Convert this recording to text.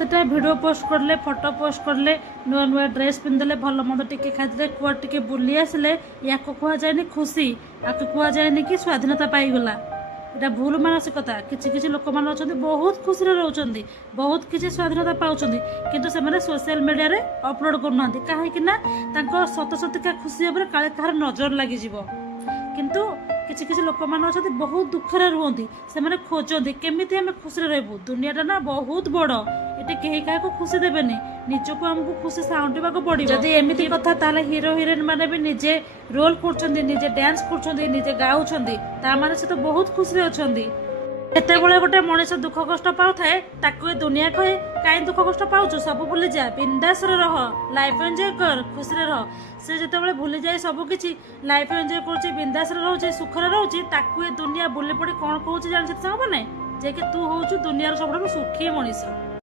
रात video post करले photo post करले नुआ नुआ ड्रेस पिंधले भल मद टिके खाइले कुआ टिके बुली आसले या कह जाए खुशी या कह जाए कि स्वाधीनता पाईगला। यहाँ भूल मानसिकता किसी लोक मैंने अच्छा बहुत खुशी रोच बहुत किसी स्वाधीनता पाँच किंतु से सोशल मीडिया रे अपलोड करना कहीं सत सतिका खुशी भाव काले कहार नजर लगिज किंतु किसी लोक मैंने अच्छा बहुत दुखरे रुहति से खोजती केमी आम खुशी रही दुनियाटा ना बहुत बड़ ये कहीं क्या खुशी देवेनि निजक आमको खुशी साउंटा पड़ो जदि एमती कथा ताले हीरो हिरोइन मैंने भी निजे रोल कर डांस कर गाँव से तो बहुत खुशी अच्छा एत गोटे मनीष दुख कष्ट पाऊ थाए दुनिया कहे कहीं दुख कष्ट पाचु सब भूली जा बिंदास रह लाइफ एंजॉय कर खुशी रह से जिते भूली जाए सबकि लाइफ एंजॉय कर बिंदास रोचे सुखर रोचे दुनिया बुली पड़ी कौन कौन जानते सांग मैंने जे कि तू हूँ दुनिया सब सुखी मनीष।